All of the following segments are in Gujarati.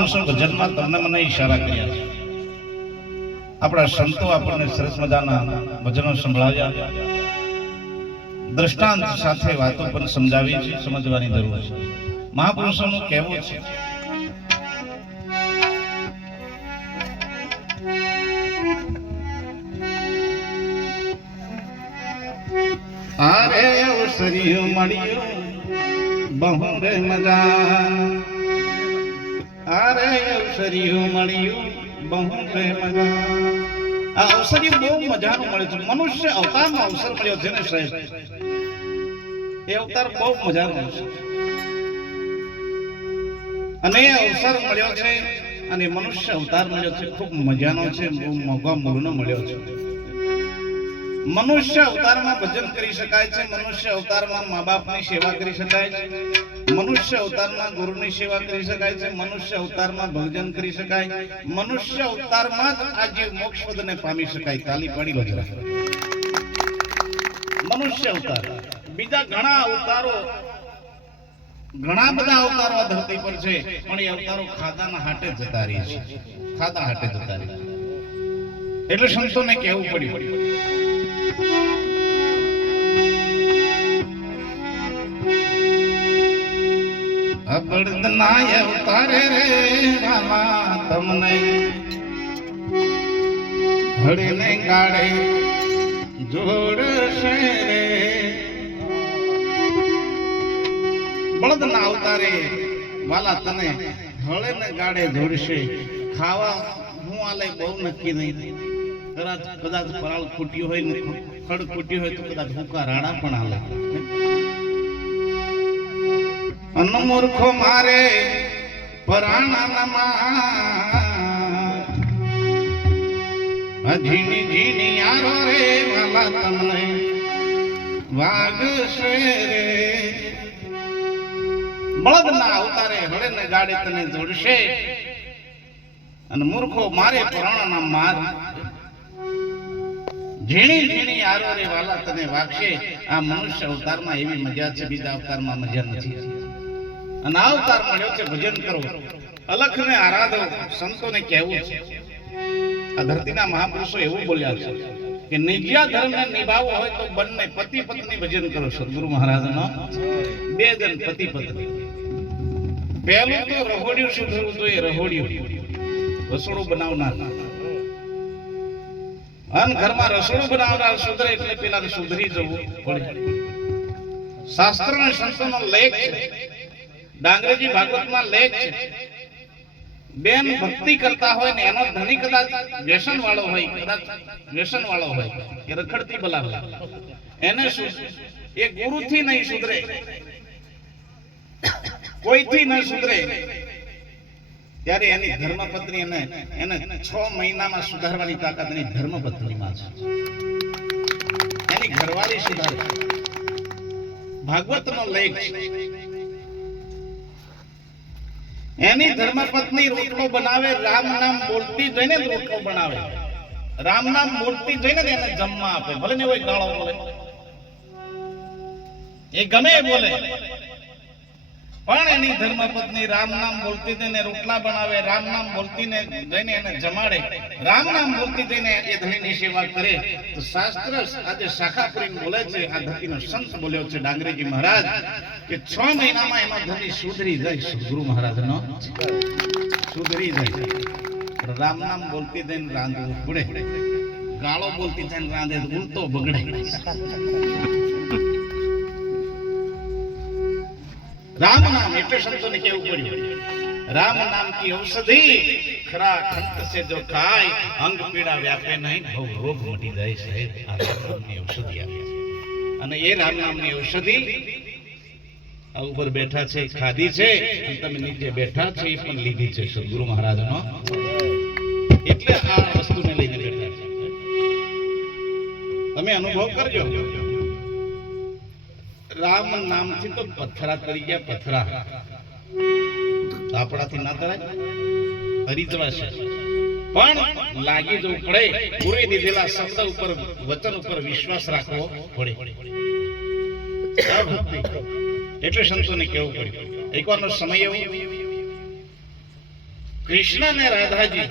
મહાપુરુષો ભજનમાં તમને મને ઈશારા કર્યા છે. આપણા સંતો આપણને સરસ મજાના ભજનો સંભળાવ્યા, દ્રષ્ટાંત સાથે વાતો પણ સમજાવી છે, સમજવાની જરૂર છે. મહાપુરુષોનું કહેવું છે આરે અવસર્યું મળ્યું બહુ રે મજા, આરે અવસર્યું મળ્યું બહુ રે મજા. આ અવસર્યું બહુ મજાનું મળે છે. મનુષ્ય અવતારનો અવસર મળ્યો છે ને સાહેબ, એ અવતાર બહુ મજાનો છે. અને અવસર મળ્યો છે અને મનુષ્ય અવતાર મળ્યો છે, ખૂબ મજાનો છે, બહુ મોંઘા મૂળનો મળ્યો છે. મનુષ્ય અવતારમાં ભજન કરી શકાય છે, મનુષ્ય અવતારમાં મા બાપની સેવા કરી શકાય છે, મનુષ્ય અવતારમાં ગુરુની સેવા કરી શકાય છે, મનુષ્ય અવતારમાં ભજન કરી શકાય, મનુષ્ય અવતારમાં જ આજે મોક્ષ પદને પામી શકાય. તાલી પાડી વજરા. મનુષ્ય અવતાર, બીજા ઘણા અવતારો, ઘણા બધા અવતારો આ ધરતી પર છે, પણ એ અવતારો ખાધાના હાટે જતા રહે છે, ખાધા હાટે જતા રહે છે. એટલે સંતોને કહેવું પડ્યું અબળદના અવતારે રે રામા તમને હળીને ગાડે જોડશે રે. બળદના અવતારે વાલા તને હળે ને ગાડે જોડશે. ખાવા હું આલે બહુ નક્કી નહીં, કદાચ પરાળ ખૂટ્યું હોય ને ખડ ખૂટ્યું હોય તો કદાચ ભૂકા રાડા પણ હાલે. અનમૂર્ખો મારે પરાણામાં ઝીણી ઝીણી યારો રે વાલા તમને વાગશે રે. બળદના અવતારે હળે ને ગાડે તને જોડશે અને મૂર્ખો મારે પરાણાના માર ઝીણી ઝીણી યારો રે વાલા તને વાગશે. આ મનુષ્ય અવતારમાં એવી મજા છે, બીજા અવતારમાં મજા નથી. અને આ અવતાર મળ્યો છે, ભજન કરો, અલખને આરાધો. સંતોને કહેવું છે, આ ધરતીના મહાપુરુષો એવું બોલ્યા છે કે નિજ્યા ધર્મને નિભાવવો હોય તો બંને પતિ પત્ની ભજન કરો. સદગુરુ મહારાજનો બે જણ પતિ પત્ની. પહેલું તો રહોડ્યું સુધરવું જોઈએ, રહોડ્યું રસોડું બનાવનાર. અન ઘરમાં રસોડું બનાવનાર સુધરે એટલે પેલા સુધરી જવું પડે. શાસ્ત્ર અને સંતોનો લેખ છે, ડાંગરેજી ભાગવતમાં લેખ છે. બેન ભક્તિ કરતા હોય ને એનો ધણી કદાચ વ્યસન વાળો હોય, કદાચ વ્યસન વાળો હોય કે રખડતી બલા હોય, એને એ ગુરુથી નહીં સુધરે, કોઈથી નહીં સુધરે, ત્યારે એની ધર્મપત્ની એને 6 મહિનામાં સુધારવાની તાકાત એની ધર્મપત્નીમાં છે. એની ઘરવાળી સુધારે. ભાગવતનો લેખ છે. એની ધર્મપત્ની રોટલો બનાવે, રામ નામ બોલતી જઈને જ રોટલો બનાવે, રામ નામ બોલતી જઈને એને જમવા આપે. ભલે ને કોઈ ગાળો બોલે, એ ગમે બોલે, પણ એની ધર્મપત્ની રામ નામ બોલતી જઈને રોટલા બનાવે, રામ નામ બોલતી જઈને એને જમાડે, રામ નામ બોલતી જઈને એ ધણીની સેવા કરે. તો શાસ્ત્ર આજે શાખાપુરી બોલે છે, આ ધરતીનો સંત બોલ્યો છે ડાંગરેજી મહારાજ કે 6 મહિનામાં એનો ધણી સુધરી જાય. સદગુરુ મહારાજનો સુધરી જાય. રામ નામ બોલતી જઈને રાંધવું પડે, ગાળો બોલતી જઈને રાંધે ઉલટો બગડે. राम नाम એટલે સંતોને કેવું પડ્યું, राम नाम की औषधि खरा कंठ से जो खाय अंग पीड़ा व्यापे नहीं भव रोग मटी જાય સાહેબ. આ રામ નામની ઔષધિ આવી છે અને એ રામ નામની ઔષધિ આ ઉપર બેઠા છે, ખાધી છે, અને તમે નીચે બેઠા છો એ પણ લીધી છે સદગુરુ મહારાજનો. એટલે આ વસ્તુને લઈને બેઠા છે. તમે અનુભવ કરજો. રામ નામથી તો પથરા કરી ગયા, પથરા આપણાથી ના તરાય, હરિદ્વાર છે, પણ લાગી જવું પડે. પૂરી દીધેલા શબ્દ ઉપર, વચન ઉપર વિશ્વાસ રાખવો પડે. એટલે સંતોને કેવું પડ્યું. એકવારનો સમય એવો કૃષ્ણ ને રાધાજી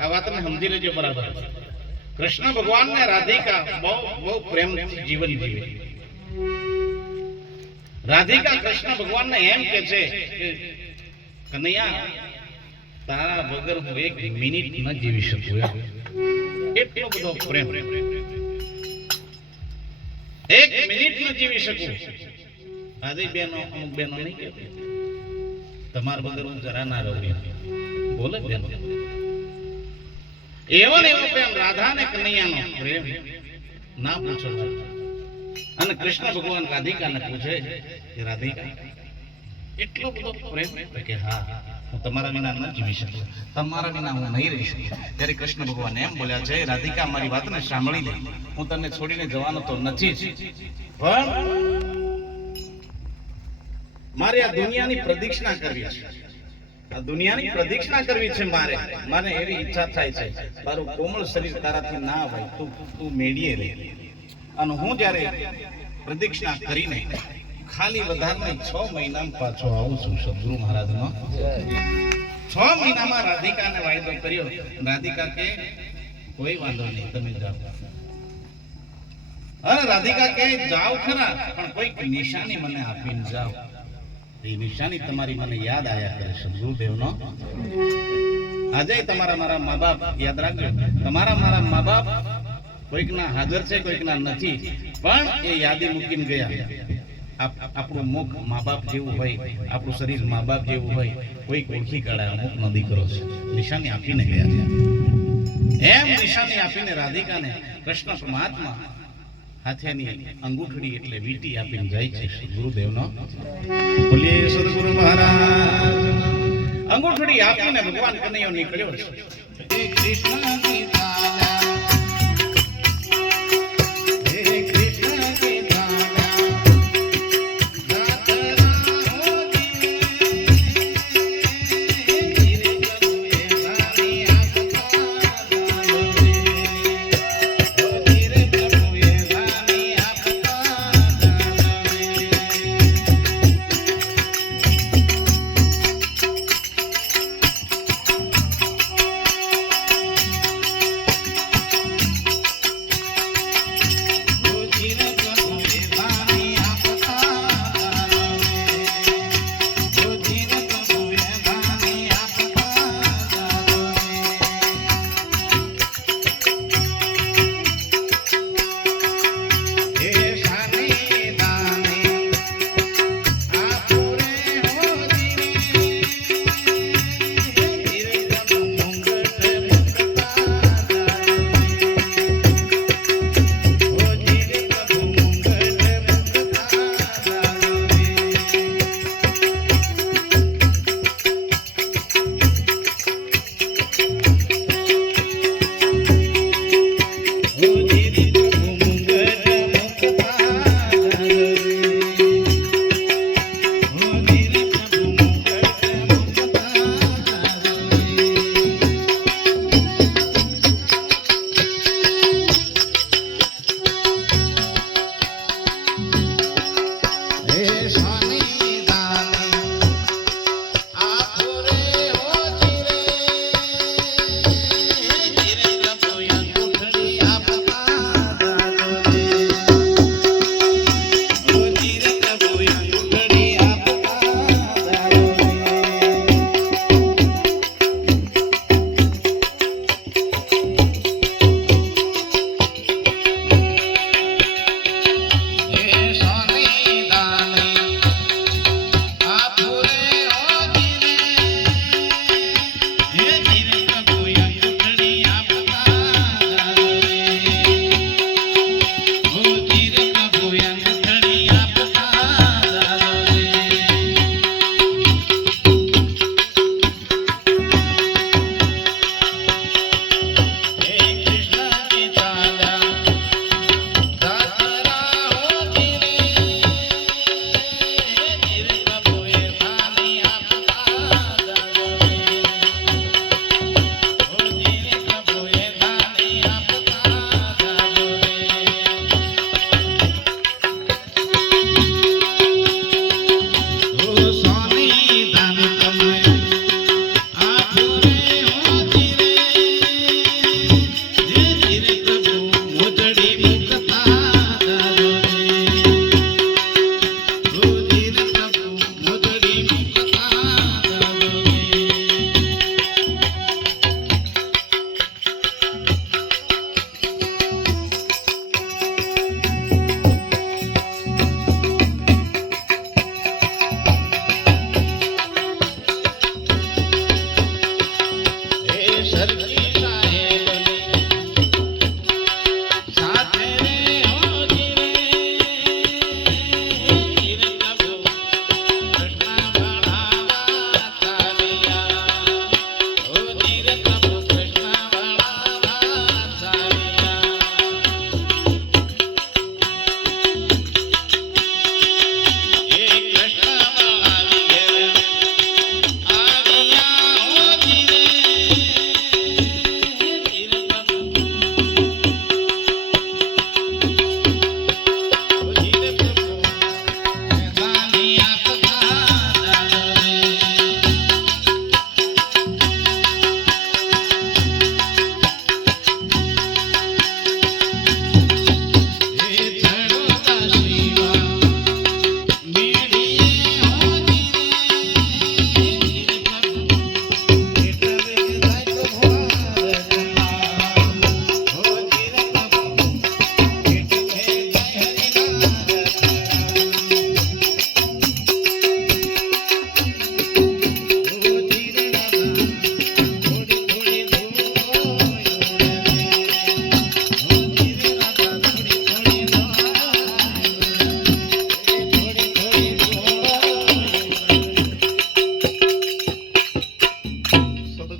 આ વાતને સમજી લેજો બરાબર. કૃષ્ણ ભગવાન ને રાધિકા બહુ બહુ પ્રેમથી જીવન જીવે. રાધિકા કૃષ્ણ ભગવાનને એમ કે છે કે કનૈયા તારા વગર હું એક મિનિટ ન જીવી શકું. એટલો બધો પ્રેમ, એક મિનિટ ન જીવી શકું. રાધી બેનો અમુક બેનો નહીં કહેતી તમારા વગર હું જરા ના રહું. બોલે બેનો એવો ને એવો પ્રેમ રાધા ને કનૈયાનો પ્રેમ ના પૂછો. અને કૃષ્ણ ભગવાન રાધિકાને પૂછે કે રાધિકા એટલો બધો પ્રેમ કે હા હું તમારા વિના ન જીવી શકું, તમારા વિના હું નહીં રહી શકું. ત્યારે કૃષ્ણ ભગવાન એમ બોલ્યા છે રાધિકા મારી વાતને સાંભળી લે, હું તને છોડીને જવાનો તો નથી જ, પણ મારે આ દુનિયાની પ્રદક્ષિણા કરવી છે. આ દુનિયાની પ્રદક્ષિણા કરવી છે મારે એવી ઈચ્છા થાય છે તારું કોમળ શરીર તારાથી ના હોય, તું મેળીએ રે. અને હું જ્યારે પ્રદક્ષિણા કરીને ખાલી વધારે 6 મહિનામાં પાછો આવું છું સદગુરુ મહારાજનો. 6 મહિનામાં રાધિકાને વાયદો કર્યો. રાધિકા કે કોઈ વાંધો નહીં તમે જાઓ. અરે રાધિકા કે જાઓ ખરા પણ કોઈક નિશાની મને આપીને જાઓ. એ નિશાની તમારી મને યાદ આયા કરે સદગુરુદેવનો. આજે તમારા મારા મા બાપ યાદ રાખજો, તમારા મારા મા બાપ કોઈકના હાજર છે કોઈકના નથી, પણ એ યાદી મૂકીને ગયા. આપણું મુખ મા બાપ જેવું હોય, આપણું શરીર મા બાપ જેવું હોય, કોઈક ઓળખી કાઢે અમુક નો દીકરો છે, નિશાની આપીને ગયા છે. એમ નિશાની આપીને રાધિકાને કૃષ્ણ પરમાત્મા હાથેની અંગૂઠડી એટલે વીંટી આપીને જાય છે ગુરુદેવનો. બોલીએ સદગુરુ મહારાજ. અંગૂઠડી આપીને ભગવાન કનૈયો નીકળ્યો છે. કૃષ્ણ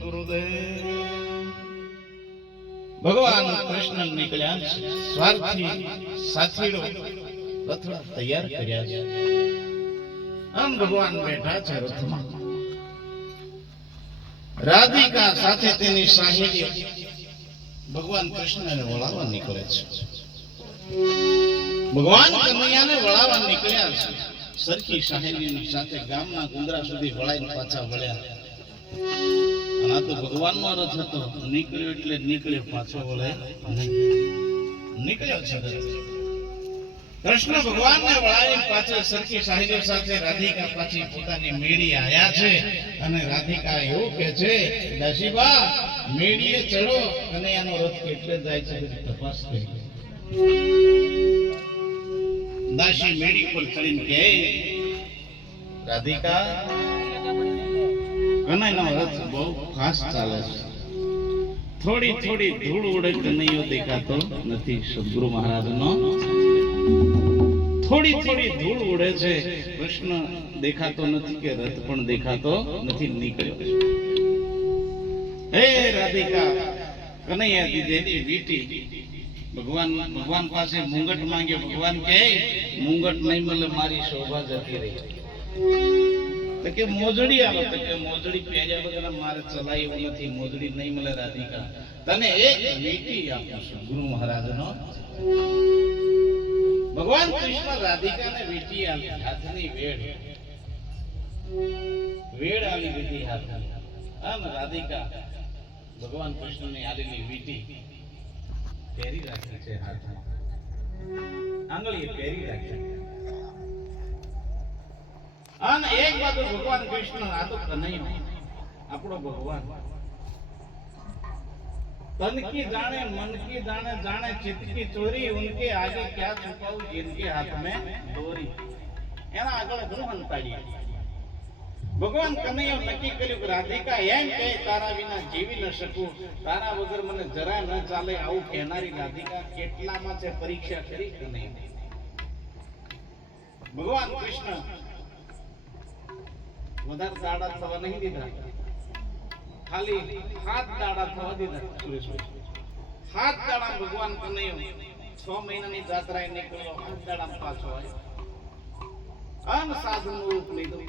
ગુરુદેવ. ભગવાન કૃષ્ણ નીકળ્યા છે, સ્વાર્થી સાથીડો રથડા તૈયાર કર્યા છે. આમ ભગવાન બેઠા છે રથમાં. રાધિકા સાથે તેની સાહેલીઓ ભગવાન કૃષ્ણને વળાવવા નીકળે છે. ભગવાન કનૈયાને વળાવવા નીકળ્યા છે. સરખી સાહેલીઓની સાથે ગામના ગુંદરા સુધી વળાઈને પાછા વળ્યા. અને આ તો ભગવાનનો રથ હતો. નીકળ્યો એટલે નીકળ્યો, પાછો વળે નીકળ્યો છે રથ. કૃષ્ણ ભગવાનને વળાવીને પાછળ સરખી સાહેલીઓ સાથે રાધિકા પાછી પોતાની મેળી આયા છે. અને રાધિકા એવું કે છે, દાસીબા મેળીએ ચડો અને એનો રથ કેટલે જાય છે તપાસ કરી. દાસી મેળી પર ચડીને કહે, રાધિકા કનૈયાનો રથ બહુ ફાસ્ટ ચાલે છે. થોડી થોડી ધૂળ ઉડે કનૈયો દેખાતો નથી. સદગુરુ મહારાજનો થોડી થોડી ધૂળ ઉડે છે. કૃષ્ણ દેખાતો નથી કે રથ પણ દેખાતો નથી. નીકળ્યો હે રાધિકા કનૈયા દીધેલી વીટી. ભગવાન પાસે મુંગટ માંગ્યો. ભગવાન કહે, મુંગટ નહીં મળે મારી શોભા જતી રહી. તો કે મોજડી આવે. તો કે મોજડી પહેર્યા વગર મારે ચલાય એવું નથી. મોજડી નહીં મળે રાધિકા, તને એક વીટી આપું છું ગુરુ મહારાજનો. ભગવાન કૃષ્ણ રાધિકાને વીટી આપી. હાથની વેડ આવી દીધી હાથની. આમ રાધિકા ભગવાન કૃષ્ણની આલેલી વીટી પહેરી રાખી છે હાથમાં. આંગળીએ પહેરી રાખી. અને એક બાજુ ભગવાન કૃષ્ણ, આ તો કનૈયો આપણો ભગવાન, तन की जाने मन की जाने जाने चित्त की चोरी उनके आगे क्या छुपाऊं जिनके हाथ में दोरी. एना આગળ હું હંતાડી. ભગવાન કનૈયો નક્કી કર્યું કે રાધિકા એમ કહે, તારા વિના જીવી ન શકું, તારા વગર મને જરા ન ચાલે. આવું કહેનારી રાધિકા કેટલામાં છે પરીક્ષા કરી કનૈયા. ભગવાન કૃષ્ણ વધારે દાડા થવા નહીં દીધા. ખાલી 7 દાડા થવા દીધા. 7 દાડા ભગવાન કનૈયો 6 મહિનાની જાત્રાએ નીકળ્યો. 8 દાડા પાછો આવ્યો. અન સાધુનું રૂપ લીધું.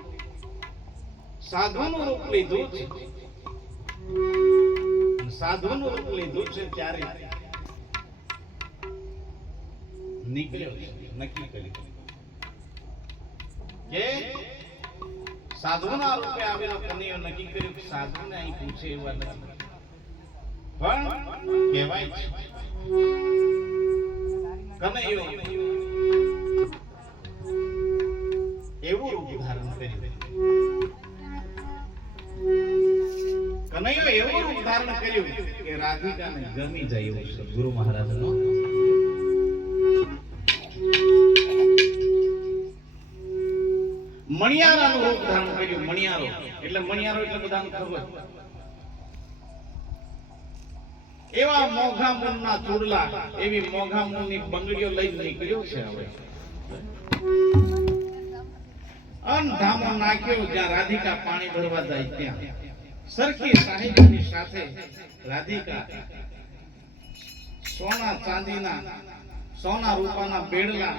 સાધુનું રૂપ લીધું છે. સાધુનું રૂપ લીધું છે ત્યારે નીકળ્યો છે. નક્કી કર્યું કે સાધુના રૂપે આવેલો કનૈયો નક્કી કર્યું કે સાધુને અહીં પૂછે એવા નથી. પણ કહેવાય છે કનૈયો એવું રૂપ ધારણ કર્યું. કનૈયો એવું રૂપ ધારણ કર્યું કે રાધિકાને ગમી જાય એવું છે ગુરુ મહારાજનો. મણિયારાનું રૂપ ધારણ કર્યું. મણિયારો એટલે બધાને ખબર. એવા મોઘા મૂળના ચૂડલા, એવી મોઘા મૂળની બંગડીઓ લઈને નીકળ્યો છે. હવે અનધામો નાખ્યો જ્યાં રાધિકા પાણી ભરવા જાય ત્યાં. સરખી સાહેબની સાથે રાધિકા સોના ચાંદીના સોના રૂપાના બેડલા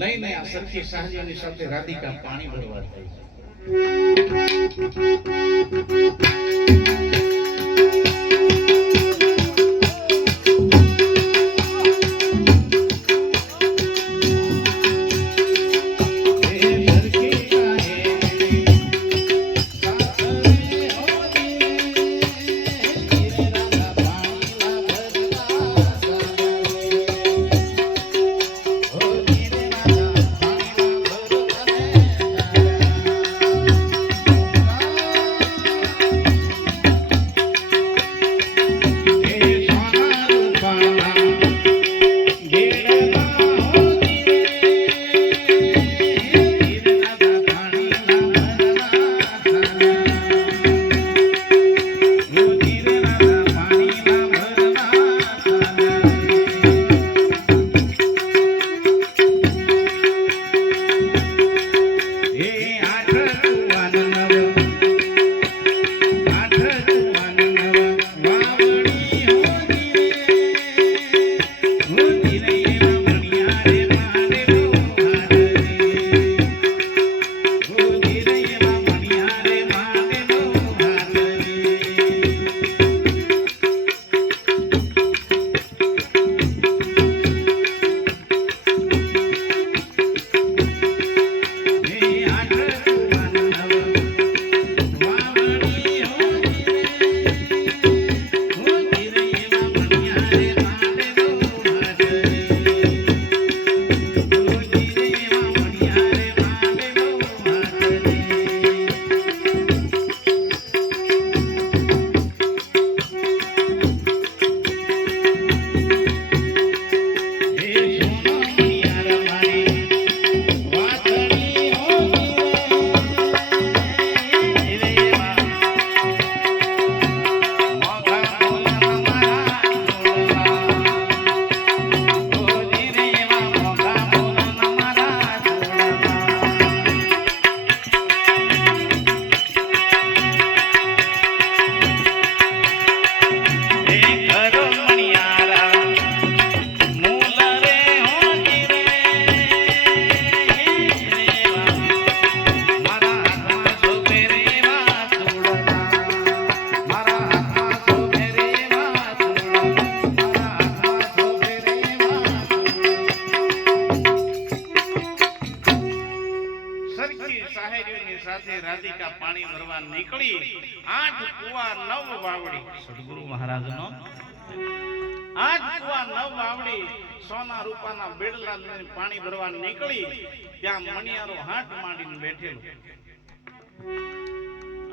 લઈને આ સરખી સાહેબની સાથે રાધિકા પાણી ભરવા જાય છે. કુવા 9 વાવડી સદગુરુ મહારાજનો 8 કુવા 9 વાવડી સોના રૂપાના બેડલા લઈને પાણી ભરવા નીકળી ત્યાં મણિયારો હાથ માંડીને બેઠેલો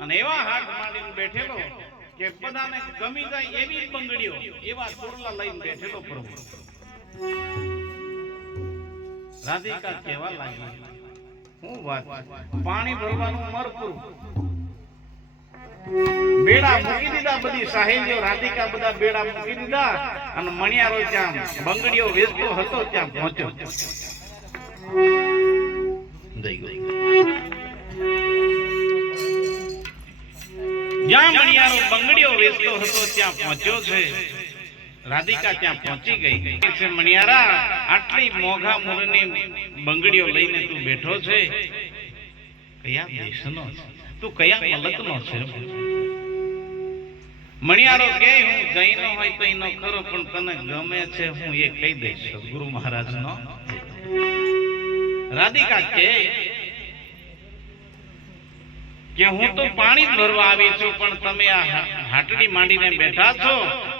અને એવા હાથ માંડીને બેઠેલો કે બધાને ગમી જાય એવી બંગડીઓ એવા ચોરલા લઈને બેઠેલો પ્રભુ રાધિકા કહેવા લાગી હું વાત પાણી ભરવાનું મરકું બેડા મૂકી દીધા બધી સાહેબીઓ રાધિકા બધા બેડા મૂકી દીધા અને મણિયારો ત્યાં બંગડીઓ વેચતો હતો ત્યાં પહોંચ્યો જ્યાં મણિયારો બંગડીઓ વેચતો હતો ત્યાં પહોંચ્યો છે રાધિકા ત્યાં પહોંચી ગઈ છે મણિયારા આટલી મોઘા મૂળની બંગડીઓ લઈને તું બેઠો છે કયા દેશનો છે તું કયા મલકનો છે મણિયારો કે હું જઈનો હોય તો એનો ખરો પણ તને ગમે છે હું એ કહી દઈશ સદગુરુ મહારાજનો રાધિકા કે હું તો પાણી ભરવા આવી છું પણ તમે આ હાટડી માંડીને બેઠા છો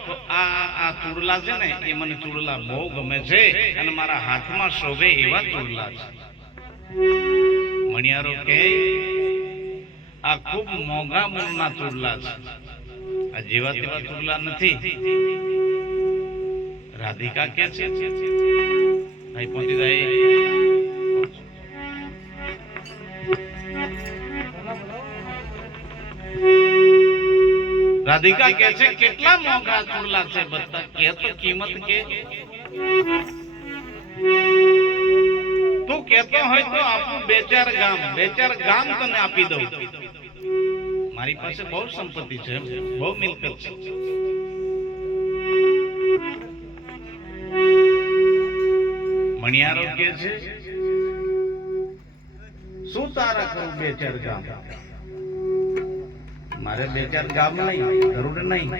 તો આ ચૂડલા છે ને એ મને ચૂડલા બહુ ગમે છે અને મારા હાથમાં શોભે એવા ચૂડલા છે મણિયારો કે આ ખૂબ મોંઘા મૂળના ચૂડલા છે આ જેવા તેવા ચૂડલા નથી રાધિકા કે છે અહીં પહોંચી જાય રાધિકા કે છે કેટલા મોંઘા ચૂડલા છે બતા કે તો કિંમત કે તું કેતો હોય તો આપણું બે ચાર ગામ તને આપી દઉં મારી પાસે બહુ સંપત્તિ છે બહુ મિલકત છે મણિયારો કે છે શું તારા કરું બે ચાર ગામ મારે બે ચાર ગામ નહીં જરૂર નહીં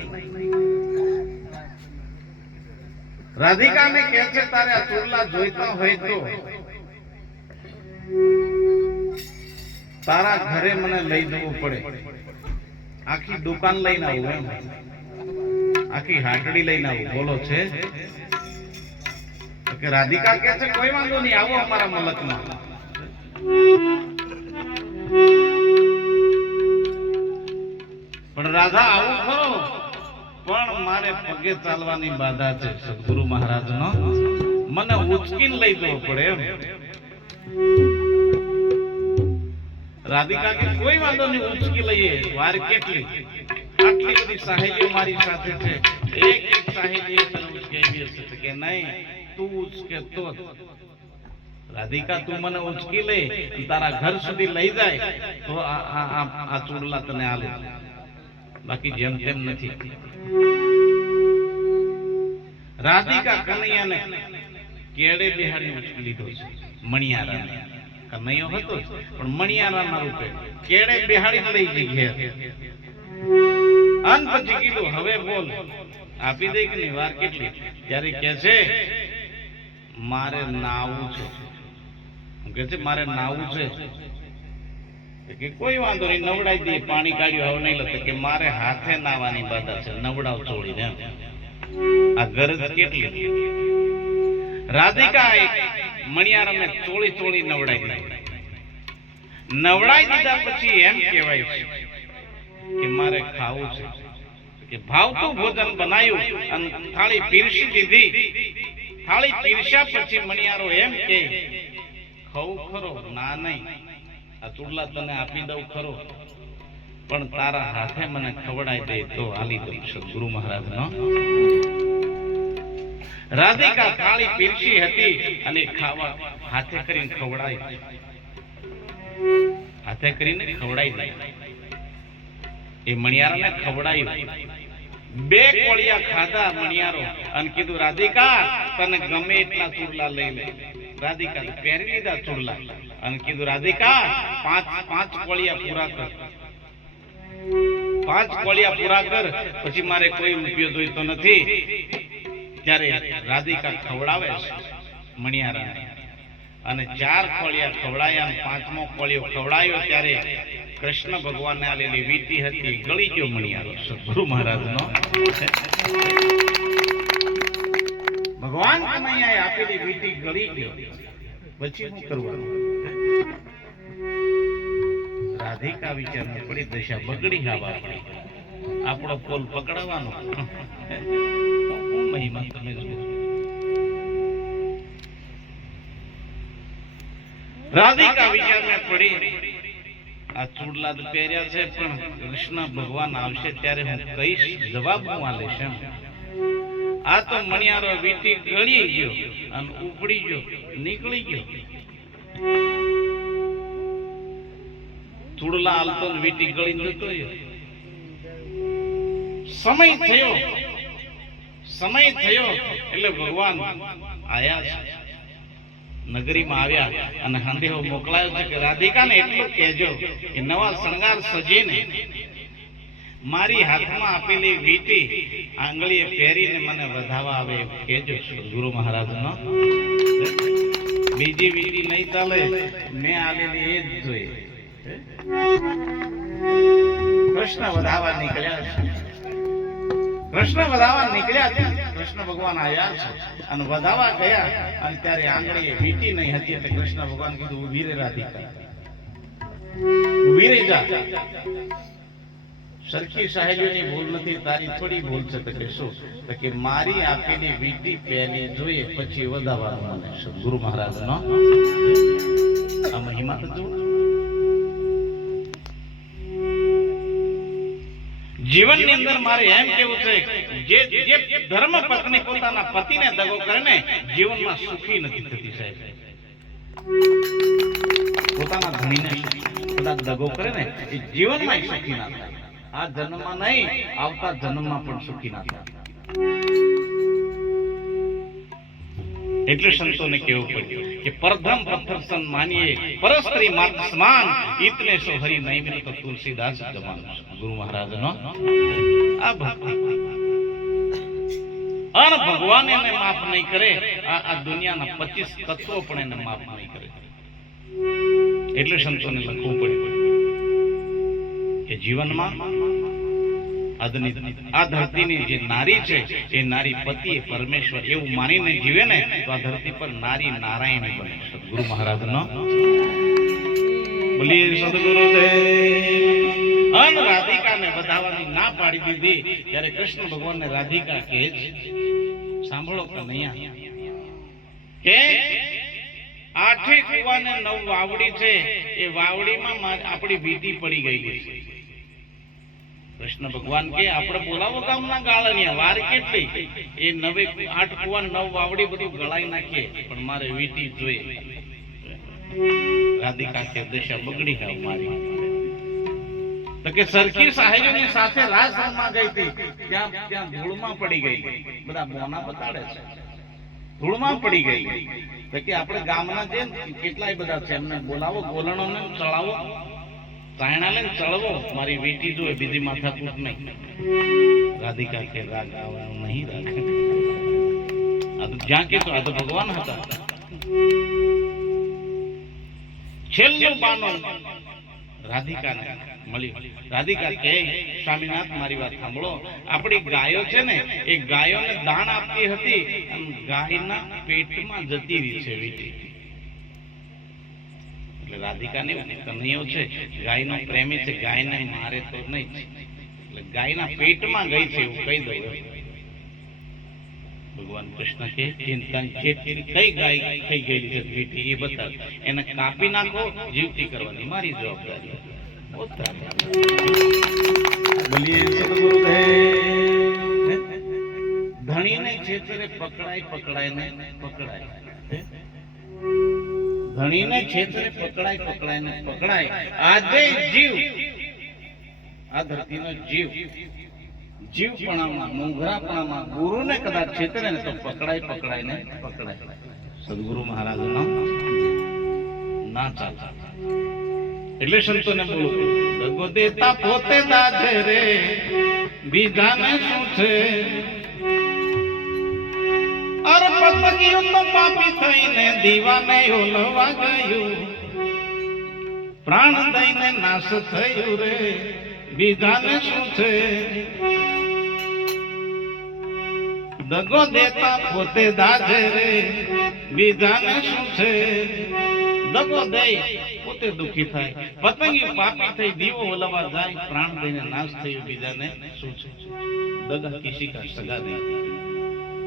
રાધિકાને કહે છે તારે આ ચૂડલા જોઈતા હોય તો તારા ઘરે મને લઈ જવું પડે આખી દુકાન લઈને આવું એમ આખી હાટડી લઈને આવું બોલો છે કે રાધિકા કહે છે કોઈ વાંધો નહીં આવો અમારા મલકમાં પણ રાધા આવું ખરો પણ મારે પગે ચાલવાની બાધા છે સદગુરુ મહારાજનો મને ઉચકીને લઈ જવો પડે એમ રાધિકા કે કોઈ વાંધો નહીં ઉચકી લઈએ વાર કેટલી આટલી બધી સાહેબીઓ મારી સાથે છે એક સાહેબીએ તને ઉચકાવી હશે કે નહીં તું ઉચકે તો રાધિકા તું મને ઉચકી લે તારા ઘર સુધી લઈ જાય તો આ ચૂડલા તને આલે બાકી જેમ તેમ નથી રાધિકા કનૈયાને કેડે બિહાડી ઉચકી લીધો છે મણિયારા કનૈયો હતો પણ મણિયારાના રૂપે કેડે બિહાડી લઈ ગઈ ઘેર અન પછી કીધું હવે બોલ આપી દે કે નહીં વાર કેટલી ત્યારે કે છે મારે નાવું છે કે છે મારે નાવું છે કે કોઈ વાંધો નહીં નવડાઈ દે પાણી કાઢ્યું હવે નહીં લખે કે મારે હાથે નાવાની બાધા છે નવડાવ છોડીને આ ગરજ કેટલી રાધિકા મણિયારાને ચોળી નવડાઈ દીધા પછી એમ કહેવાય છે કે મારે ખાવું છે કે ભાવતું ભોજન બનાવ્યું અને થાળી પીરસી દીધી થાળી પીરસ્યા પછી મણિયારો એમ કે ખાવું ખરો ના નહીં આ ચૂડલા તને આપી દઉં ખરો પણ તારા હાથે મને ખવડાવી દે તો આલી દઉં સદગુરુ મહારાજનો રાધિકા થાળી પીરસી હતી અને ખાવા હાથે કરીને ખવડાવી દે એ મણિયારાને ખવડાવ્યું બે કોળિયા ખાધા મણિયારો અને કીધું રાધિકા તને ગમે એટલા ચૂડલા લઈ લે રાધિકા પહેરી લીધા ચૂડલા અને કીધું રાધિકા પાંચ કોળિયા પૂરા કર 5 કોળિયા પૂરા કર પછી મારે કોઈ રૂપિયો જોઈતો નથી ત્યારે રાધિકા ખવડાવે છે મણિયારાને અને 4 કોળિયા ખવડાયા અને 5મો કોળિયો ખવડાયો ત્યારે કૃષ્ણ ભગવાનને આલેલી વીટી હતી ગળી ગયો મણિયારો સદગુરુ મહારાજનો. ભગવાન કનૈયાએ આપેલી વીટી ગળી ગયો, પછી શું કરવાનું? રાધિકા વિચારમાં પડી, દશા બગડી ગાવા પડી. આપણો પોલ પકડવાનો મહિમા તમે જુઓ. રાધિકા વિચારમાં પડી, આ ચૂડલાદ પહેર્યા છે પણ કૃષ્ણ ભગવાન આવશે ત્યારે હું કહીશ, જવાબ હું આલીશ એમ. આ તો મણિયારો વીટી ગળી ગયો અને ઉપડી ગયો, નીકળી ગયો. ચૂડલા હાલતો વીટી ગળી જતો રહ્યો. સમય થયો એટલે ભગવાન આયા છે, નગરીમાં આવ્યા અને સંદેહો મોકલાયો છે કે રાધિકાને એટલું કહેજો કે નવા શણગાર સજીને મારી હાથમાં આપેલી વીટી આંગળીએ પહેરીને મને વધાવા આવે એવું કહેજો. ગુરુ મહારાજનો બીજી વીટી નહીં ચાલે, મેં આલેલી એ જ જોઈએ. કૃષ્ણ વધાવા નીકળ્યા છે, કૃષ્ણ વધાવા નીકળ્યા છે. કૃષ્ણ ભગવાન આવ્યા છે અને વધાવા ગયા અને ત્યારે આંગળીએ વીટી નહીં હતી એટલે કૃષ્ણ ભગવાન કીધું, ઊભી રે રાધિકા, ઊભી રહી જા. સરખી સાહેબની ભૂલ નથી, તારી થોડી ભૂલ છે. તો કે શું? તો કે મારી આપેલી વીટી પહેલી જોઈએ પછી વધાવાનું મને. સદગુરુ મહારાજનો આ મહિમા તો જુઓ. જીવનની અંદર મારે એમ કેવું છે, જે ધર્મ પત્ની પોતાના પતિને દગો કરે ને જીવનમાં સુખી નથી થતી સાહેબ. પોતાના ધણીને કદાચ દગો કરે ને એ જીવનમાં સુખી ના થાય. આ જન્મમાં નહીં, આવતા જન્મમાં પણ સુખી ના થાય. એટલે સંતોને કહેવું પડ્યું કે પરધમ પથ્થર સન માનીએ પરસ્ત્રી માર્ગ સમાન ઇતને સો હરી નહીં મિલે તો તુલસીદાસ જમાન. ગુરુ મહારાજનો આ ભક્તિ અને ભગવાન એને માફ નહીં કરે, આ દુનિયાના 25 તત્વો પણ એને માફ નહીં કરે. એટલે સંતોને લખવું પડ્યું કે જીવનમાં આ ધરતીની જે નારી છે એ નારી પતિ પરમેશ્વર એવું માનીને જીવે ને તો આ ધરતી પર નારી નારાયણ બને. સદગુરુ મહારાજનો બોલીએ સદગુરુદેવ. અન રાધિકાને વધાવાની ના પાડી દીધી ત્યારે કૃષ્ણ ભગવાનને રાધિકા કહે છે, સાંભળો કનૈયા, કે 8 કુવાને 9 વાવડી છે, એ વાવડીમાં આપણી વીટી પડી ગઈ છે. કૃષ્ણ ભગવાન કે આપણે બોલાવો ગામના ગાળણિયા, વાર કેટલી? એ 8 કુવા 9 વાવડી બધું ગળાઈ નાખીએ પણ મારે વીટી જોઈએ. રાધિકા કે દશા બગડી ગઈ મારી. તો કે સરખી સાહેબની સાથે રાસ રમવા ગઈ હતી, ત્યાં ધૂળમાં પડી ગઈ. બધા મોના બતાડે છે, ધૂળમાં પડી ગઈ. તો કે આપણે ગામના જે કેટલાય બધા છે એમને બોલાવો, ગોલણોને ચડાવો, તાયણા લઈને ચડવો, મારી વીટી જોઈએ, બીજી માથાકૂટ નહીં. રાધિકા કે રાગ આવવાનું નહીં રાખે. આ તો જ્યાં કીધું આ તો ભગવાન હતા. છેલ્લું બાનો રાધિકાને મળ્યું. રાધિકા કે સ્વામીનાથ મારી વાત સાંભળો, આપણી ગાયો છે ને એ ગાયોને દાણ આપતી હતી અને ગાયના પેટમાં જતી રહી છે વીટી. એટલે રાધિકાને કનૈયો છે, ગાયનો પ્રેમી છે, ગાયને મારે તો નહીં, એટલે ગાયના પેટમાં ગઈ છે એવું કહી દઉં. ભગવાન કૃષ્ણ કે કઈ ગાય થઈ ગયેલી છે વીટી એ બતાવ, એને કાપી નાખો, જીવતી કરવાની મારી જવાબદારી. ધણીને છેતરે પકડાય ને પકડાય. ધણીને છેતરે પકડાય ને પકડાય. આજે જીવ, આ ધરતીનો જીવપણામાં, મોંઘરાપણામાં ગુરુને કદાચ છેતરે ને તો પકડાય ને પકડાય. સદગુરુ મહારાજનો ના ચાલે. એટલે સંતોને બોલું, દગો દેતા પોતે દાજે રે, બીજાને શું છે? અરે પતંગિયું તો પાપી થઈને દીવાને ઓલવા ગયું. પ્રાણ દઈને નાશ થયું રે બીજાને શું છે દગો દેતા પોતે દાજે રે બીજાને શું છે દગો દે પોતે દુખી થાય પતંગી પાપી થઈ દીવો ઓલવા જાય પ્રાણ દઈને નાશ થયું બીજાને શું છે દગા કિસી કા સગા નહીં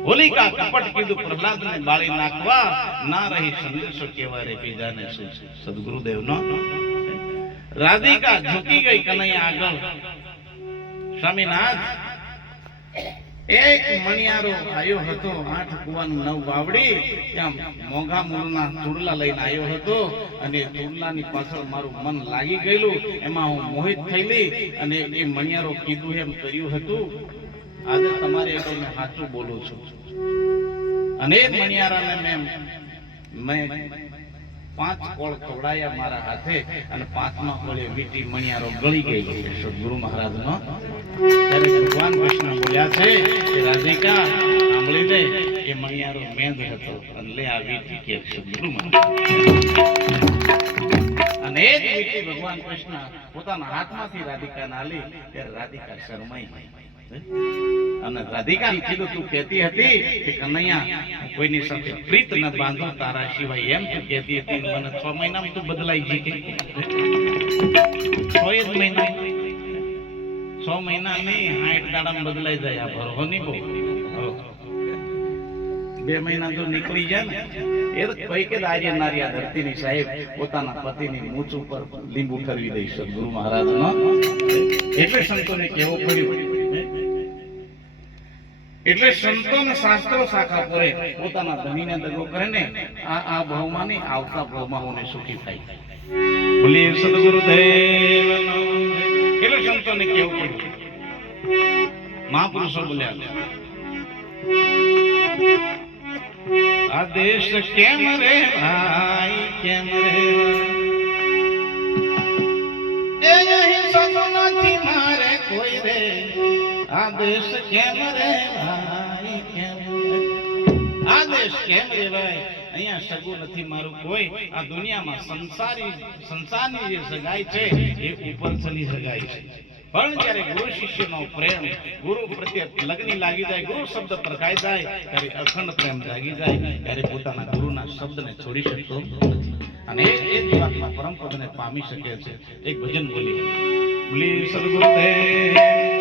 હોલિકા કપટ કીધું પ્રહલાદ ને બાળી નાખવા ના રહી સંદેશો કેવા રે બીજાને શું છે સદગુરુદેવનો રાધિકા ઝૂકી ગઈ કનૈયા આગળ સ્વામીનાથ એક મણિયારો આવ્યો હતો 8 કુવાનું 9 વાવડી ત્યાં મોંઘા મૂળના ચૂડલા લઈને આવ્યો હતો અને ચૂડલાની પાછળ મારું મન લાગી ગયેલું એમાં હું મોહિત થયેલી અને એ મણિયારો કીધું એમ કર્યું હતું આજે તમારે એટલે મેં સાચું બોલું છું અને એ મણિયારાને મેં 5 કોળ ખવડાયા મારા હાથે અને 5મા કોળે વીટી મણિયારો ગળી ગઈ સદગુરુ મહારાજનો ત્યારે ભગવાન કૃષ્ણ બોલ્યા છે કે રાધિકા સાંભળી દે એ મણિયારો મેં જ હતો અને લે આ વીટી કે સદગુરુ મહારાજ અને એ જ વીટી ભગવાન કૃષ્ણ પોતાના હાથમાંથી રાધિકાને આલી ત્યારે રાધિકા શરમાઈ અને રાધિકા કીધું તું કહેતી હતી કે કનૈયા કોઈની સાથે પ્રીત ન બાંધું તારા સિવાય એમ તું કહેતી હતી મને 6 મહિનામાં તું બદલાઈ ગઈ કે 6 મહિના 6 મહિના નહીં 60 દાડામાં બદલાઈ જાય આ ભરો નહીં બહુ 2 મહિના તો નીકળી જાય ને એ તો કઈ કે આર્ય નાર્યા ધરતીની સાહેબ પોતાના પતિની મૂછ ઉપર લીંબુ ઠરવી દઈ સદગુરુ મહારાજનો એટલે સંતોને કહેવું પડ્યું એટલે સંતોને શાસ્ત્રો શાખા કરે પોતાના ધણીને દગો કરે ને આ ભાવમાં નહીં આવતા ભાવમાં હોને સુખી થાય બોલીએ સદગુરુદેવનો એટલે સંતોને કેવું પડ્યું મહાપુરુષો બોલ્યા આ દેશ કેમ રે ભાઈ કેમ રે એ અહીં સપનાથી મારે કોઈ રે આ દેશ કેમ રે ભાઈ કેમ આ દેશ કેમ રે ભાઈ અહીંયા સગું નથી મારું કોઈ આ દુનિયામાં સંસારની જે સગાઈ છે એ ઉપર ચલી સગાઈ છે પણ જ્યારે ગુરુ શિષ્યનો પ્રેમ ગુરુ પ્રત્યે લગ્ન લાગી જાય ગુરુ શબ્દ પ્રકાય જાય ત્યારે અખંડ પ્રેમ જાગી જાય ત્યારે પોતાના ગુરુના શબ્દને છોડી શકતો નથી અને એ જીવાત્મા પરમ પદને પામી શકે છે એક ભજન બોલી સદગુરુદેવ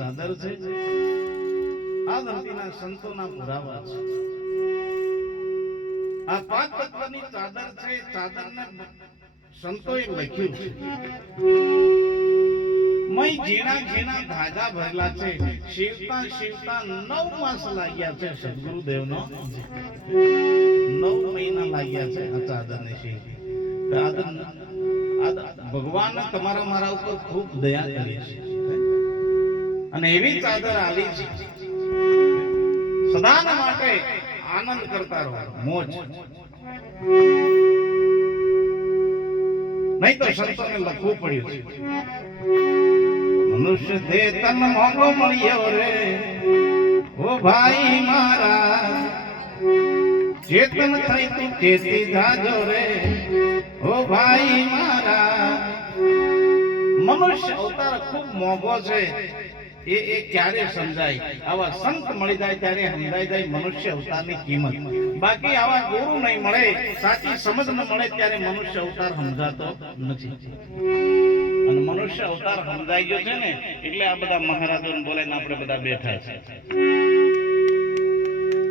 ચાદર છે આ ધરતીના સંતોના પુરાવા છે આ પાંચ તત્વની ચાદર છે ચાદરને સંતોએ લખ્યું છે મય ઝીણા ઝીણા ધાગા ભરેલા છે શિવતા શિવતા 9 માસ લાગ્યા છે સદગુરુદેવનો 9 મહિના લાગ્યા છે આ ચાદરને શિવ ભગવાન તમારા મારા ઉપર ખૂબ દયા કરી છે અને એવી ચાદર આલી છે સદાના માટે આનંદ કરતા રહો મોજ નહીં તો સંતોને લખવું પડ્યું છે મનુષ્ય દેહ તન મોંઘો મળ્યો રે ઓ ભાઈ મારા ચેતન થઈ તું ચેતી જાજો રે ઓ ભાઈ મારા મનુષ્ય અવતાર ખૂબ મોંઘો છે એ ક્યારે સમજાય આવા સંત મળી જાય ત્યારે સમજાય જાય મનુષ્ય અવતારની કિંમત બાકી આવા ગુરુ નહીં મળે સાચી સમજ ન મળે ત્યારે મનુષ્ય અવતાર સમજાતો નથી અને મનુષ્ય અવતાર સમજાઈ ગયો છે ને એટલે આ બધા મહારાજોને બોલે ને આપણે બધા બેઠા છે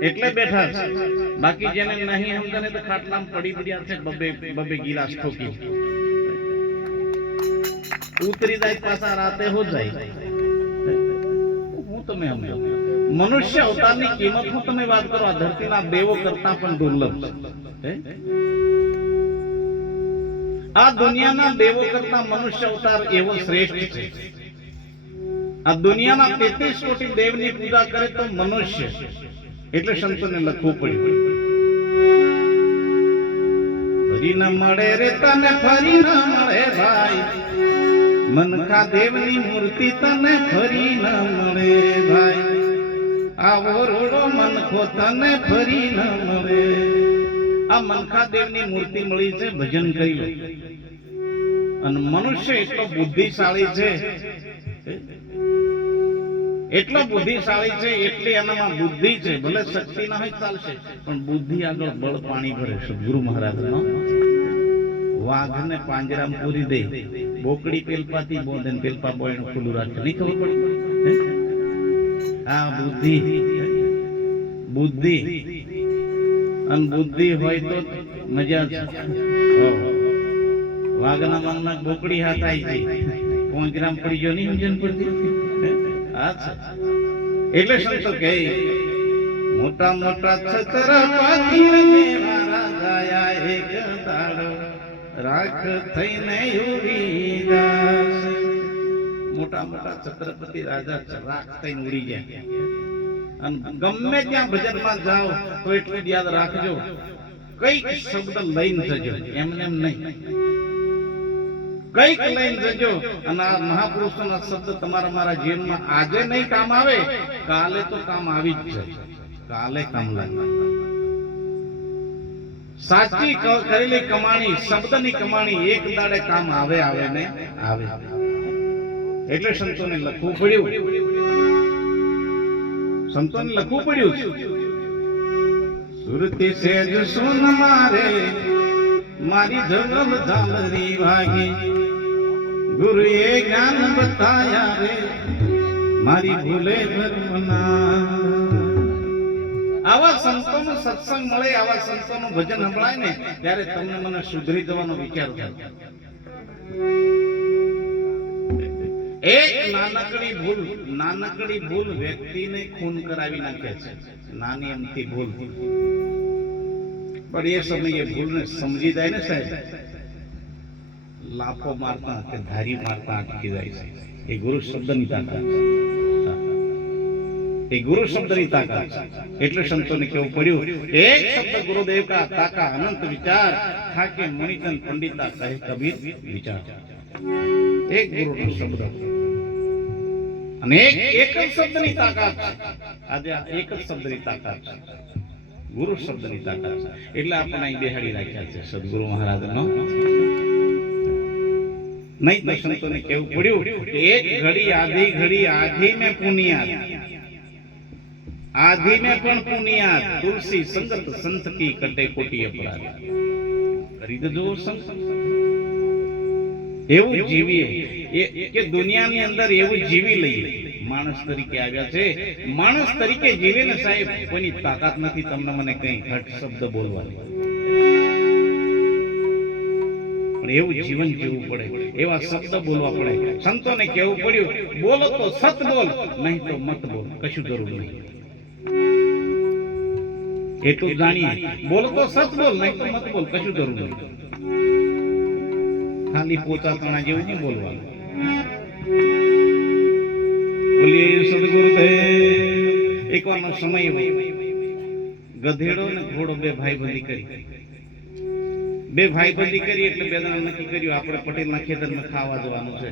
એટલે બેઠા છે બાકી જેને નહીં સમજાને તો ખાટલામાં પડી પડ્યા છે બબે ગિલાસ ઠોકી ઉતરી જાય પાછા રાતે હો જાય મનુષ્ય અવતારની કિંમત હું તમે વાત કરો આ ધરતીના દેવો કરતા પણ દુર્લભ છે આ દુનિયાના દેવો કરતા મનુષ્ય અવતાર એવો શ્રેષ્ઠ છે આ દુનિયાના 33 કોટી દેવની પૂજા કરે તો મનુષ્ય એટલે સંતોને લખવું પડ્યું ફરી ન મળે રે તને ફરી ન મળે ભાઈ મનખા દેવની મૂર્તિ તને ફરી ન મળે ભાઈ આવો રોડો મનખો તને ફરી ન મળે આ મનખા દેવની મૂર્તિ મળી છે ભજન કરી લો અને મનુષ્ય એટલો બુદ્ધિશાળી છે એટલો બુદ્ધિશાળી છે એટલે એનામાં બુદ્ધિ છે ભલે શક્તિ ના હોય ચાલશે પણ બુદ્ધિ આગળ બળ પાણી ભરે સદગુરુ મહારાજનો વાઘને પાંજરામાં પૂરી દે બોકડી પેલપાથી બોંધે પેલપા બોયનું ખુલ્લું રાખે નહીં ખબર પડે આ બુદ્ધિ બુદ્ધિ અને બુદ્ધિ હોય તો મજા છે વાઘના મનમાં બોકડી હાથ આવી ગઈ પાંજરામાં પડી ગયો નહીં સમજણ પડતી એટલે સંતો કહે મોટા મોટા છત્રપતિ રાજા એક દાડો રાખ થઈને ઉડી જાશે મોટા મોટા છત્રપતિ રાજા રાખ થઈને ઉડી ગયા અને ગમે ત્યાં ભજનમાં જાઓ તો એટલું યાદ રાખજો કઈક શબ્દ લઈને જજો એમને એમ નહીં કઈક લઈને જજો અને આ મહાપુરુષોના શબ્દ તમારા મારા જીવનમાં આજે નહીં કામ આવે કાલે તો કામ આવી જ જાય કાલે કામ લાગે સાચી કરેલી કમાણી, શબ્દની કમાણી એક દાડે કામ આવે ને આવે. એટલે સંતોને લખવું પડ્યું, સંતોને લખવું પડ્યું. સુરતી સેજ સુન મારે મારી જગલ ઝાલરી વાગી, ગુરુએ જ્ઞાન બતાયા રે મારી ભૂલે ભરમના. આવા સંતોનો સત્સંગ મળે, આવા સંતોનું ભજન સંભળાય ને ત્યારે તમને મને સુધરી જવાનો વિચાર થાય. એક નાનકડી ભૂલ વ્યક્તિને ખૂન કરાવી નાખે છે. નાની અમથી ભૂલ, પણ એ સમયે ભૂલને સમજી જાય ને સાહેબ, લાફો મારતા કે ધારી મારતા અટકી જાય છે. એ ગુરુ શબ્દની તાકાત છે, એ ગુરુ શબ્દની તાકાત છે. એટલે સંતોને કેવું પડ્યું, એક શબ્દ ગુરુદેવ કા તાકા અનંત વિચાર, થાકે મણિચંદ પંડિતા કહે કબીર વિચાર. એક ગુરુનો શબ્દ અને એક જ શબ્દની તાકાત છે. આજે આ એક જ શબ્દની તાકાત છે, ગુરુ શબ્દની તાકાત છે. એટલે આપણે અહીં બેહાડી રાખ્યા છે સદગુરુ મહારાજનો. નહીં તો સંતોને કેવું પડ્યું, એક ઘડી આધી મેં પુનિયાત, આધી મેં પણ પુનિયાત, તુલસી સંગત સંત કી કટે કોટી અપરાધ. કરી દેજો સંત, એવું જીવીએ કે દુનિયાની અંદર એવું જીવી લઈએ. માણસ તરીકે આવ્યા છે, માણસ તરીકે જીવે ને સાહેબ, કોઈની તાકાત નથી તમને મને કઈ ઘટ શબ્દ બોલવાની. પણ એવું જીવન જીવવું પડે, એવા શબ્દ બોલવા પડે. સંતોને કેવું પડ્યું, બોલો તો સત બોલ, નહીં તો મત બોલ, કશું જરૂર નહીં. એટલું જાણીએ, બોલો તો સત બોલ, નહીં તો મત બોલ, કશું જરૂર નહીં. ખાલી પોતા તણા જેવું નહીં બોલવાનું. બોલીએ સદગુરુદેવ. એકવારનો સમય ગધેડો ને ઘોડો બે ભાઈબંધી કરી. બે ભાઈબંધી કરી એટલે બે જણા નક્કી કર્યું આપણે પટેલના ખેતરમાં ખાવા જવાનું છે.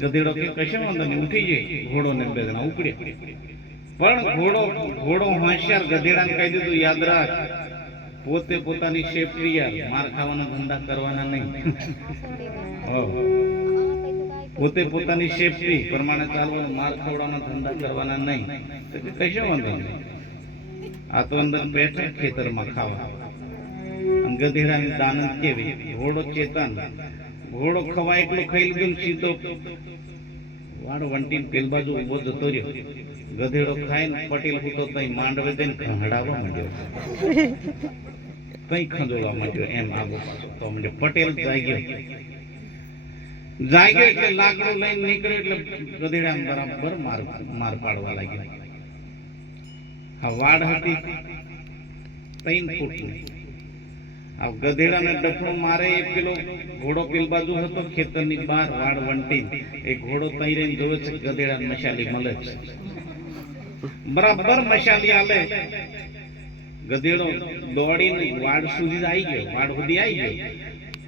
ગધેડો કે કશો વાંધો નહીં, ઉઠી જાય. ઘોડો ને બે જણા ઉપડ્યા. પણ ઘોડો હોશિયાર ગધેડાને કહી દીધું, યાદ રાખ, પોતે પોતાની સેફટી યાર, માર ખાવાના ધંધા કરવાના નહીં. પોતે પોતાની સેફટી પ્રમાણે ચાલવાનું, માર ખવડાવવાના ધંધા કરવાના નહીં. કશો વાંધો નહીં, આ તો અંદર બેઠા ખેતરમાં ખાવા. ગધેડાની દાનત કેવી, ઘોડો ચેતન. ઘોડો ખવાય એટલું ખાઈ લીધું, સીધો વાડ વંટી પેલ બાજુ ઉભો જતો રહ્યો. ગધેડો ખાઈને પટેલ ફૂટો તઈ માંડવે જઈને ખંડાવવા માંડ્યો, કઈ ખંડોળવા માંડ્યો, એમ આગો પાછો તો માંડ્યો. પટેલ જાગ્યો એટલે લાકડું લઈને નીકળ્યો એટલે ગધેડા બરાબર માર પાડવા લાગ્યો. આ વાડ હતી 3 ફૂટની. આ ગધેડાને ડફણો મારે એ પેલો ઘોડો પેલ બાજુ હતો ખેતરની બહાર વાડ વંટી. એ ઘોડો તઈ રહીને જોવે છે ગધેડા મશાલી મળે છે, બરાબર મશાલી આલે. ગધેડો દોડીને વાડ સુધી આવી ગયો, વાડ સુધી આવી ગયો.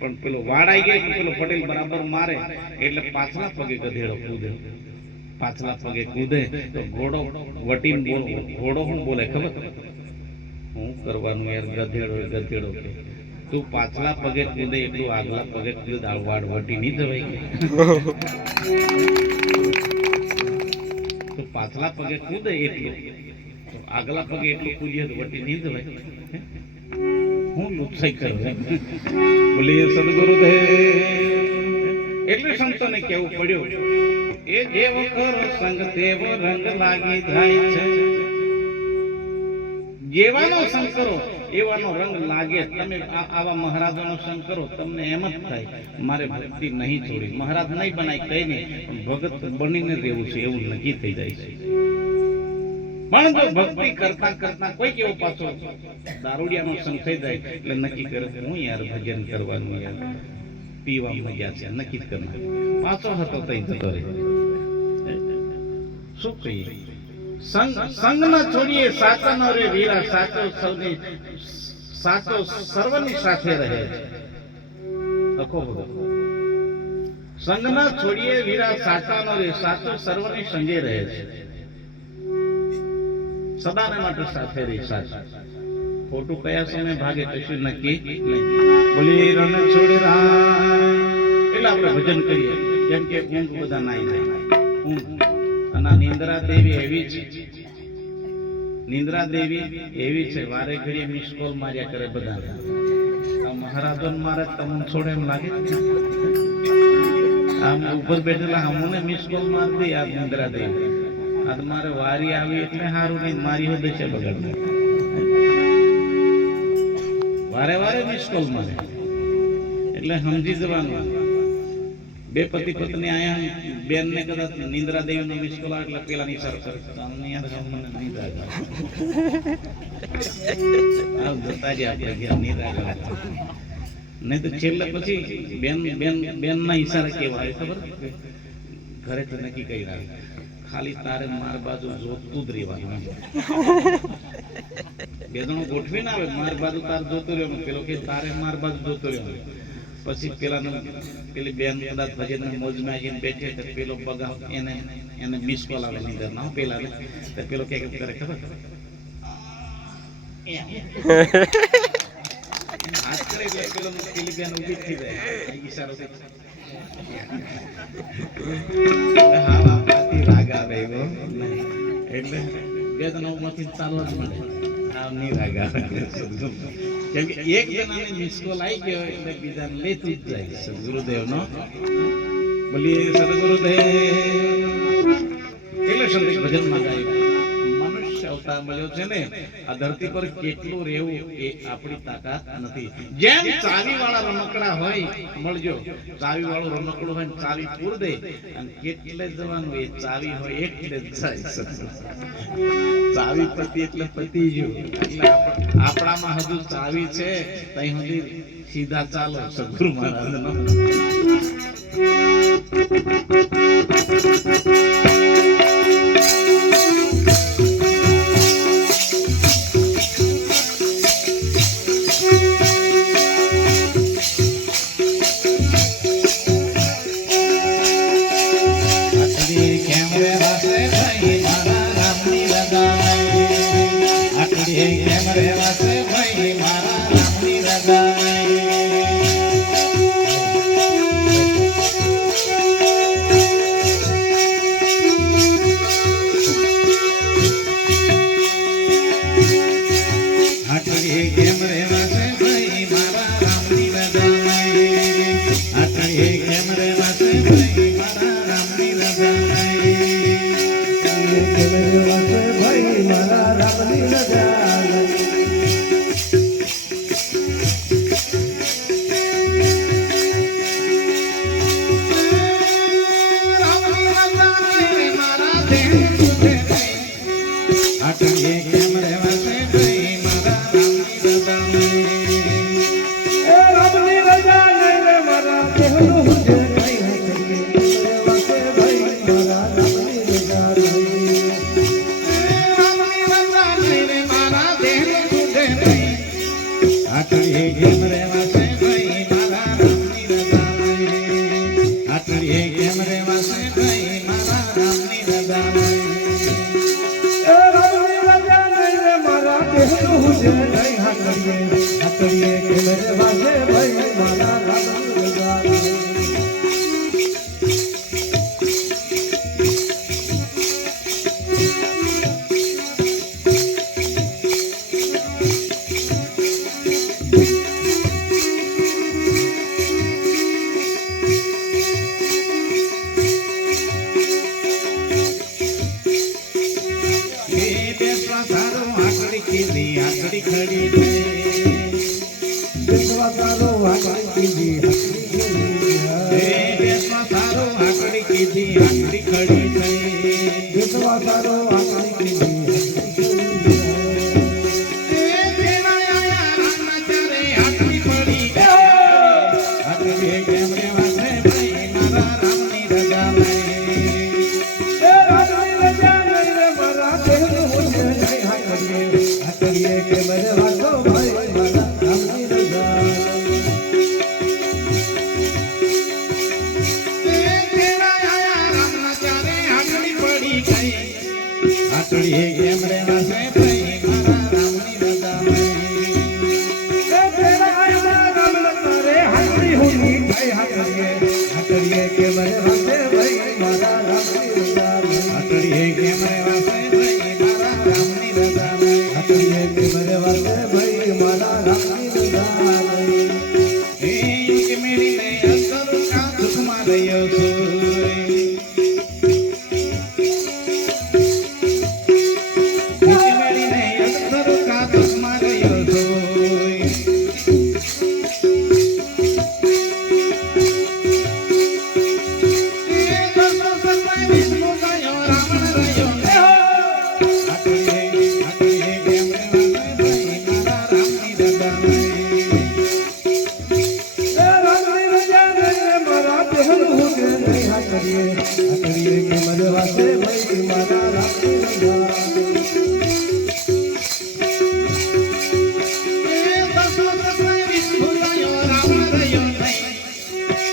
પણ પેલો વાડ આવી ગયો એટલે પેલો પટેલ બરાબર મારે એટલે પાછલા પગે ગધેડો કૂદે. પાછલા પગે કૂદે તો ઘોડો વટીને બોલો. ઘોડો શું બોલે ખબર? હું કરવાનું યાર, ગધેડો કે તું પાછલા પગે કૂદે એટલું આગલા પગે કૂદ, વાડ વટી નહીં જવાય. તો પાછલા પગે કૂદે એટલું, તો આગલા પગે એટલું કૂદીએ તો વટી નહીં જવાય. હું લુચ્છાઈ કરું. બોલીએ સદગુરુદેવ. એટલે સંતોને કેવું પડ્યું, એ જેવો કરો સંગ તેવો રંગ લાગી જાય છે. જેવાનો સંગ કરો એવાનો રંગ લાગે. તમે આવા મહારાજોનો સંગ કરો, તમને એમ જ થાય મારે ભક્તિ નહીં છોડી. મહારાજ નહીં બનાય કઈ નહીં, ભગત બનીને રહેવું છે એવું નક્કી થઈ જાય છે. પણ જો ભક્તિ કરતા કરતા કોઈ કેવો પાછો દારૂડિયાનો સંગ થઈ જાય એટલે નક્કી કરે હું યાર ભજન કરવાનું, યાર પીવા મજા છે, નક્કી કરનાર પાછો હતો તઈ જતો રહે. શું કહીએ? સંગ ન છોડીએ સાચા ન રે વીરા, સાચો સર્વની સાથે રહે છે. સંગ ન છોડીએ વીરા, સાચા ન રે, સાચો સર્વની સંગે રહે છે. સદાને માટે સાથે રહી. સાચું ખોટું કયા સમય ભાગે કશું નક્કી નહીં. બોલી રણ છોડી રાય એટલે આપણે ભજન કરીએ. જેમ કે ઊંઘ બધા નાઈ જાય ઊંઘ, અને આ નિંદ્રા દેવી એવી છે, નિંદ્રા દેવી એવી છે, વારે ઘડીએ મિસ કોલ માર્યા કરે બધા. મહારાજો મારે તમને છોડે એમ લાગે, આમ ઉપર બેઠેલા હમુને મિસ કોલ મારી દે. આ નિંદ્રા દેવી આ મારે વારી આવી એટલે સારું નહીં, મારી હોય દશે બગડ, વારે વારે મિસ કોલ મારે. એટલે સમજી જવાનું, બે પતિ પત્ની આયા, બેન ને કદાચ નિંદ્રા દેવી નો મિસ કોલ એટલે પેલા ની સર કરે મને નિંદ્રા જતા જ આપણે ગયા નિંદ્રા કરે. નહીં તો છેલ્લે પછી બેન બેન બેન ના ઈશારે કેવા આવે ખબર, ઘરે તો નક્કી કરી રહ્યા ખાલી તારે માર બાજુ જોતું જ રહેવાનું. બે જણો ગોઠવી ના આવે, માર બાજુ તાર જોતું રહેવાનું, પેલો કે તારે માર બાજુ જોતું રહેવાનું. પછી પેલી બેન કદાચ ભજન મોજમાં આવીને બેઠે તો પેલો બગા એને મિસ કોલ આવે નીંદર ના પેલા તો પેલો કે કરે ખબર હાથ કરે એટલે પેલો પેલી બેન ઊભી થઈ જાય ઈશારો થી. હા રાગ આવે એવો એટલે બે જણા માંથી ચાલવા જ મળે. નહીં રાગ આવે કેમ કે એક જણાને મિસ કોલ આવી ગયો એટલે બીજાને લેતું જ જાય. સદગુરુદેવ નો બોલીએ સદગુરુદેવ. એટલે સંદેશ ભજનમાં ગાય મનુષ્ય અવતાર મળ્યો છે ને આ ધરતી પર કેટલું રહેવું એ આપણી તાકાત નથી. જેમ ચાવી વાળા રમકડા હોય મળજો, ચાવી વાળું રમકડું હોય ચાવી પૂર દે અને કેટલે જવાનું એ ચાવી હોય એટલે જ જાય. ચાવી પતિ એટલે પતિ ગયું. એટલે આપણામાં હજુ ચાવી છે ત્યાં સુધી સીધા ચાલો સદગુરુ મહારાજ નો. આટડીએ કે મને વાસે ભાઈ મારા રામની રજા નહીં. આટડીએ કે મને વાસે ભાઈ મારા રામની રજા નહીં. આટડીએ કે મને વાસે ભાઈ મારા રામની રજા નહીં. એ યુગ મેળીને અસર કા દુઃખમાં રહ્યો છું. યુગ મેળીને અસર કા દુઃખમાં રહ્યો છું.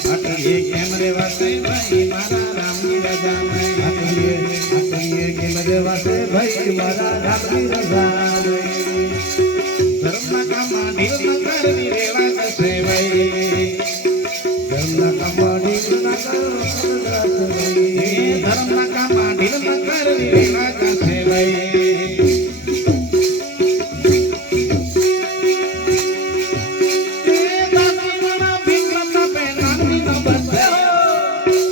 આટડીએ કે મને વાસે ભાઈ મારા રામની રજા નહીં. આટલીએ કેમ રેવાશે ભાઈ મારા રામની રજા નહીં. આટડીએ કે મને વાસે ભાઈ મારા રામની રજા નહીં. ધર્મના કામમાં ઢીલ ન કરવી રેવા જશે ભાઈ. ધર્મના કામમાં ઢીલ ના કરો ધર્મના કામમાં ઢીલ ન કરવી રેવા જશે ભાઈ.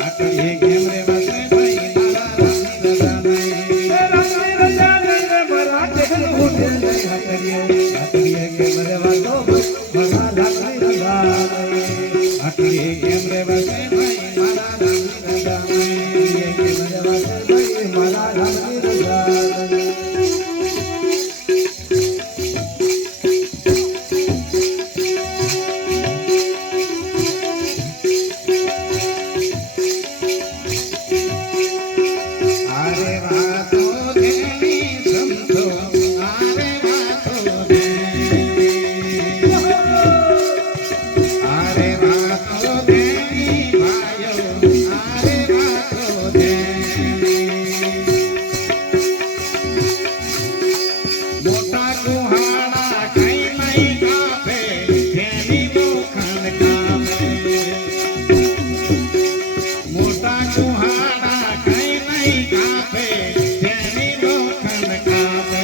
આટલીએ કેમ રેવાશે ભાઈ મારા રામની રજા નહીં. આટડીએ કે મને વાસો મારા રામની રજા નહીં. આટલીએ કેમ રેવાશે ભાઈ મારા રામની રજા નહીં. કે મને વાસે ભાઈ મારા રામની રજા નહીં. આરે વાતો દેવી સંતો આરે વાતો દેવી. આરે વાતો દેવી ભાઈઓ આરે વાતો દેવી. મોટા કુહાડા કઈ નહીં કાપે તેની લોખંડ કાપે. મોટા કુહાડા કઈ નહીં કાપે તેની લોખંડ કાપે.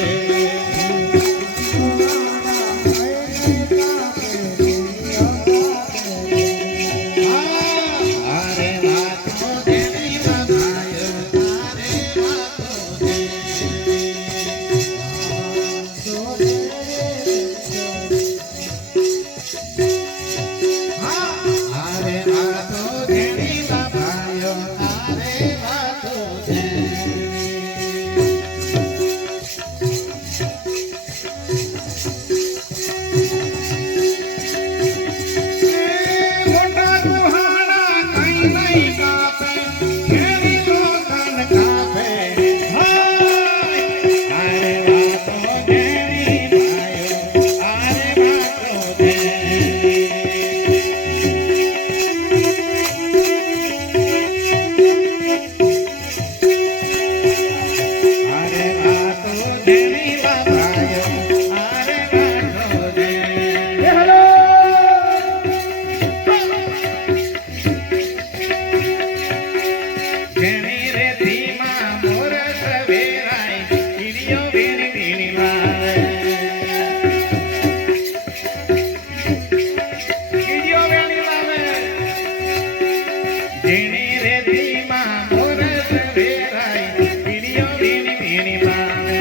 આરે વાતો દેવી બધાય આરે વાતો દેવી. આરે વાતો દેવી બધાય આરે વાતો દેવી. મોટા કુહાડા કઈ નહીં કાપે તેની લોખંડ કાપે. આરે વાતો દેવી ભાઈઓ આરે વાતો દેવી. આરે વાતો દેવી ભાઈઓ આરે વાતો દેવી. જેની રેતીમાં મોરસ વેરાય કીડીઓ વીણી વીણી મારે. કીડીઓ વીણી લાવે. જેની રેતીમાં મોરસ વેરાય કીડીઓ વીણી વીણી મારે.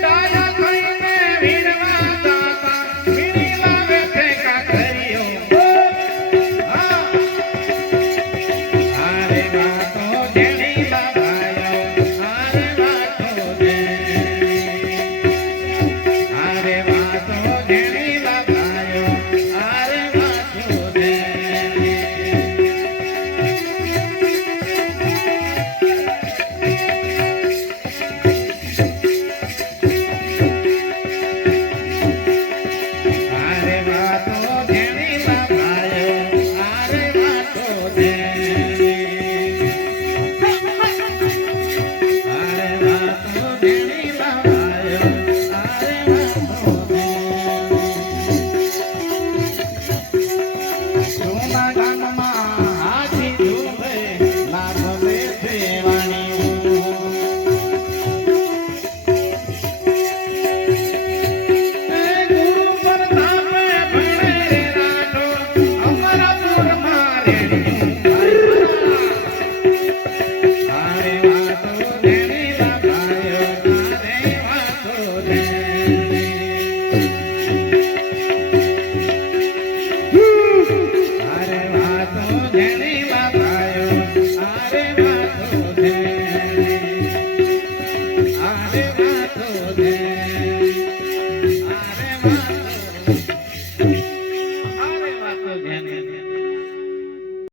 ડાયા થઈને વીણવા જાતા વીણી લાવે ઠેકા કર્યો. આરે વાતો દેવી બાબાયો આરે વાતો દેવી. આરે વાતો દેવી બાબાયો આરે વાતો દેવી. આરે વાતો દેવી બાબાયો